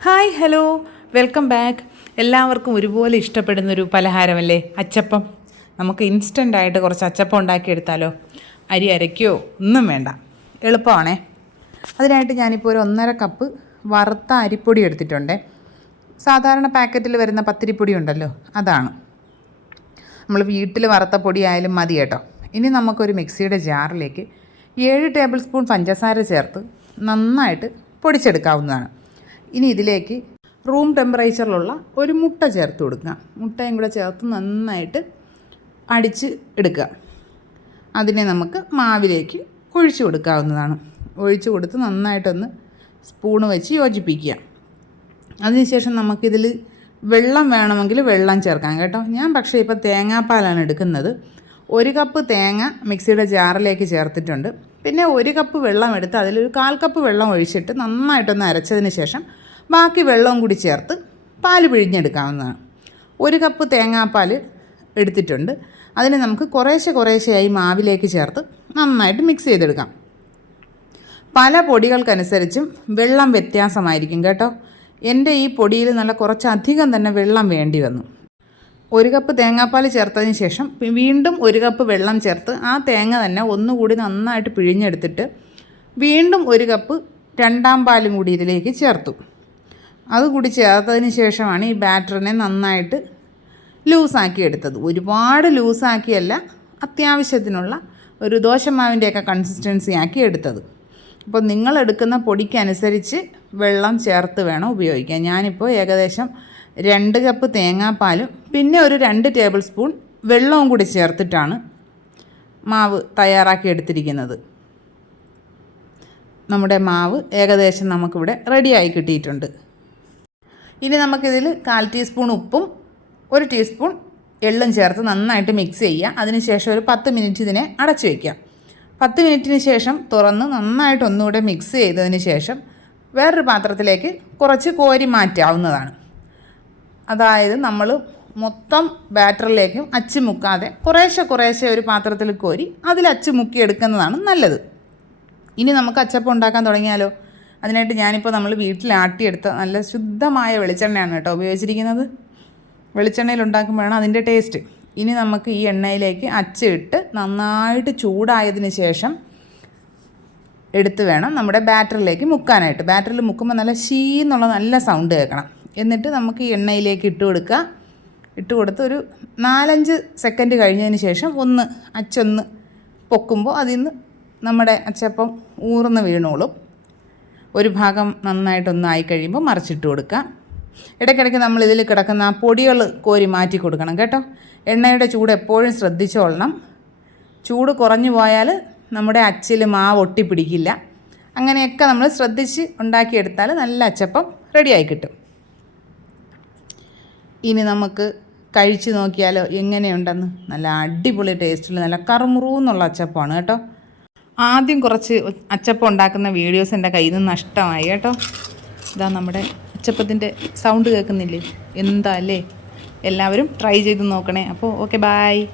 Hi hello. Welcome back. എല്ലാവർക്കും ഒരുപോലെ ഇഷ്ടപ്പെടുന്നൊരു പലഹാരമല്ലേ? അച്ചപ്പം. നമുക്ക് ഇൻസ്റ്റന്റ് ആയിട്ട് കുറച്ച് അച്ചപ്പം ഉണ്ടാക്കിയെടുത്താലോ? അരി അരയ്ക്കോ? ഒന്നും വേണ്ട. എളുപ്പമാണേ. അതിനായിട്ട് ഞാനിപ്പോൾ ഒരു ഒന്നര കപ്പ് വറുത്ത അരിപ്പൊടി എടുത്തിട്ടുണ്ട്. സാധാരണ പാക്കറ്റിൽ വരുന്ന പത്തിരിപ്പൊടി ഉണ്ടല്ലോ അതാണ്. നമ്മൾ വീട്ടിൽ വറുത്ത പൊടി ആയാലും മതി കേട്ടോ. ഇനി നമുക്കൊരു മിക്സിയുടെ ജാറിലേക്ക് ഏഴ് ടേബിൾ സ്പൂൺ പഞ്ചസാര ചേർത്ത് നന്നായിട്ട് പൊടിച്ചെടുക്കാവുന്നതാണ്. ഇനി ഇതിലേക്ക് റൂം ടെമ്പറേച്ചറിലുള്ള ഒരു മുട്ട ചേർത്ത് കൊടുക്കുക. മുട്ടയും കൂടെ ചേർത്ത് നന്നായിട്ട് അടിച്ച് എടുക്കുക. അതിനെ നമുക്ക് മാവിലേക്ക് ഒഴിച്ചു കൊടുക്കാവുന്നതാണ്. ഒഴിച്ചു കൊടുത്ത് നന്നായിട്ടൊന്ന് സ്പൂണ് വെച്ച് യോജിപ്പിക്കുക. അതിനുശേഷം നമുക്കിതിൽ വെള്ളം വേണമെങ്കിൽ വെള്ളം ചേർക്കാം കേട്ടോ. ഞാൻ പക്ഷേ ഇപ്പോൾ തേങ്ങാപ്പാലാണ് എടുക്കുന്നത്. ഒരു കപ്പ് തേങ്ങ മിക്സിയുടെ ജാറിലേക്ക് ചേർത്തിട്ടുണ്ട്. പിന്നെ ഒരു കപ്പ് വെള്ളം എടുത്ത് അതിലൊരു കാൽ കപ്പ് വെള്ളം ഒഴിച്ചിട്ട് നന്നായിട്ടൊന്ന് അരച്ചതിന് ശേഷം ബാക്കി വെള്ളവും കൂടി ചേർത്ത് പാൽ പിഴിഞ്ഞെടുക്കാവുന്നതാണ്. ഒരു കപ്പ് തേങ്ങാപ്പാൽ എടുത്തിട്ടുണ്ട്. അതിനെ നമുക്ക് കുറേശ്ശെ കുറേശ്ശെയായി മാവിലേക്ക് ചേർത്ത് നന്നായിട്ട് മിക്സ് ചെയ്തെടുക്കാം. പല പൊടികൾക്കനുസരിച്ചും വെള്ളം വ്യത്യാസമായിരിക്കും കേട്ടോ. എന്റെ ഈ പൊടിയിൽ നല്ല കുറച്ചധികം തന്നെ വെള്ളം വേണ്ടി വന്നു. ഒരു കപ്പ് തേങ്ങാപ്പാൽ ചേർത്തതിന് ശേഷം വീണ്ടും ഒരു കപ്പ് വെള്ളം ചേർത്ത് ആ തേങ്ങ തന്നെ ഒന്നുകൂടി നന്നായിട്ട് പിഴിഞ്ഞെടുത്തിട്ട് വീണ്ടും ഒരു കപ്പ് രണ്ടാം പാലും കൂടി ഇതിലേക്ക് ചേർത്തു. അതുകൂടി ചേർത്തതിന് ശേഷമാണ് ഈ ബാറ്ററിനെ നന്നായിട്ട് ലൂസാക്കി എടുത്തത്. ഒരുപാട് ലൂസാക്കിയല്ല അത്യാവശ്യത്തിനുള്ള ഒരു ദോശമാവിന്റെയൊക്കെ കൺസിസ്റ്റൻസി ആക്കി എടുത്തത്. അപ്പോൾ നിങ്ങൾ എടുക്കുന്ന പൊടിക്കനുസരിച്ച് വെള്ളം ചേർത്ത് വേണം ഉപയോഗിക്കാൻ. ഞാനിപ്പോൾ ഏകദേശം രണ്ട് കപ്പ് തേങ്ങാപ്പാലും പിന്നെ ഒരു രണ്ട് ടേബിൾ സ്പൂൺ വെള്ളവും കൂടി ചേർത്തിട്ടാണ് മാവ് തയ്യാറാക്കി എടുത്തിരിക്കുന്നത്. നമ്മുടെ മാവ് ഏകദേശം നമുക്കിവിടെ റെഡിയായി കിട്ടിയിട്ടുണ്ട്. ഇനി നമുക്കിതിൽ കാൽ ടീസ്പൂൺ ഉപ്പും ഒരു ടീസ്പൂൺ എള്ളും ചേർത്ത് നന്നായിട്ട് മിക്സ് ചെയ്യുക. അതിനുശേഷം ഒരു പത്ത് മിനിറ്റ് ഇതിനെ അടച്ചു വയ്ക്കുക പത്ത് മിനിറ്റിന് ശേഷം തുറന്ന് നന്നായിട്ട് ഒന്നുകൂടെ മിക്സ് ചെയ്തതിന് ശേഷം വേറൊരു പാത്രത്തിലേക്ക് കുറച്ച് കോരി മാറ്റാവുന്നതാണ്. അതായത് നമ്മൾ മൊത്തം ബാറ്ററിലേക്കും അച്ചുമുക്കാതെ കുറേശ്ശെ കുറേശ്ശെ ഒരു പാത്രത്തിൽ കോരി അതിൽ അച്ചുമുക്കി എടുക്കുന്നതാണ് നല്ലത്. ഇനി നമുക്ക് അച്ചപ്പം ഉണ്ടാക്കാൻ തുടങ്ങിയാലോ? അതിനായിട്ട് ഞാനിപ്പോൾ നമ്മൾ വീട്ടിൽ ആട്ടിയെടുത്ത നല്ല ശുദ്ധമായ വെളിച്ചെണ്ണയാണ് കേട്ടോ ഉപയോഗിച്ചിരിക്കുന്നത്. വെളിച്ചെണ്ണയിൽ ഉണ്ടാക്കുമ്പോഴാണ് അതിന്റെ ടേസ്റ്റ് ഇനി നമുക്ക് ഈ എണ്ണയിലേക്ക് അച്ചിട്ട് നന്നായിട്ട് ചൂടായതിന് ശേഷം എടുത്ത് വേണം നമ്മുടെ ബാറ്ററിലേക്ക് മുക്കാനായിട്ട്. ബാറ്ററിൽ മുക്കുമ്പോൾ നല്ല ഷീ എന്നുള്ള നല്ല സൗണ്ട് കേൾക്കണം. എന്നിട്ട് നമുക്ക് ഈ എണ്ണയിലേക്ക് ഇട്ട് കൊടുക്കുക. ഇട്ട് കൊടുത്ത് ഒരു നാലഞ്ച് സെക്കൻഡ് കഴിഞ്ഞതിന് ശേഷം ഒന്ന് അച്ചൊന്ന് പൊക്കുമ്പോൾ അതിൽ നിന്ന് നമ്മുടെ അച്ചപ്പം ഊർന്ന് വീണോളും. ഒരു ഭാഗം നന്നായിട്ടൊന്ന് ആയി കഴിയുമ്പോൾ മറിച്ചിട്ട് കൊടുക്കുക. ഇടയ്ക്കിടയ്ക്ക് നമ്മൾ ഇതിൽ കിടക്കുന്ന ആ പൊടികൾ കോരി മാറ്റി കൊടുക്കണം കേട്ടോ. എണ്ണയുടെ ചൂട് എപ്പോഴും ശ്രദ്ധിച്ചോളണം. ചൂട് കുറഞ്ഞു പോയാൽ നമ്മുടെ അച്ചിൽ മാവ് ഒട്ടിപ്പിടിക്കില്ല. അങ്ങനെയൊക്കെ നമ്മൾ ശ്രദ്ധിച്ച് ഉണ്ടാക്കിയെടുത്താൽ നല്ല അച്ചപ്പം റെഡിയായി കിട്ടും. ഇനി നമുക്ക് കഴിച്ച് നോക്കിയാലോ എങ്ങനെയുണ്ടെന്ന്. നല്ല അടിപൊളി ടേസ്റ്റിൽ നല്ല കറുമുറൂന്നുള്ള അച്ചപ്പമാണ് കേട്ടോ. ആദ്യം കുറച്ച് അച്ചപ്പം ഉണ്ടാക്കുന്ന വീഡിയോസ് എന്റെ കയ്യിൽ നിന്ന് നഷ്ടമായി. കേട്ടോ. ഇതാ നമ്മുടെ അച്ചപ്പത്തിന്റെ സൗണ്ട് കേൾക്കുന്നില്ലേ? എന്താ അല്ലേ? എല്ലാവരും ട്രൈ ചെയ്ത് നോക്കണേ. അപ്പോൾ ഓക്കെ ബായ്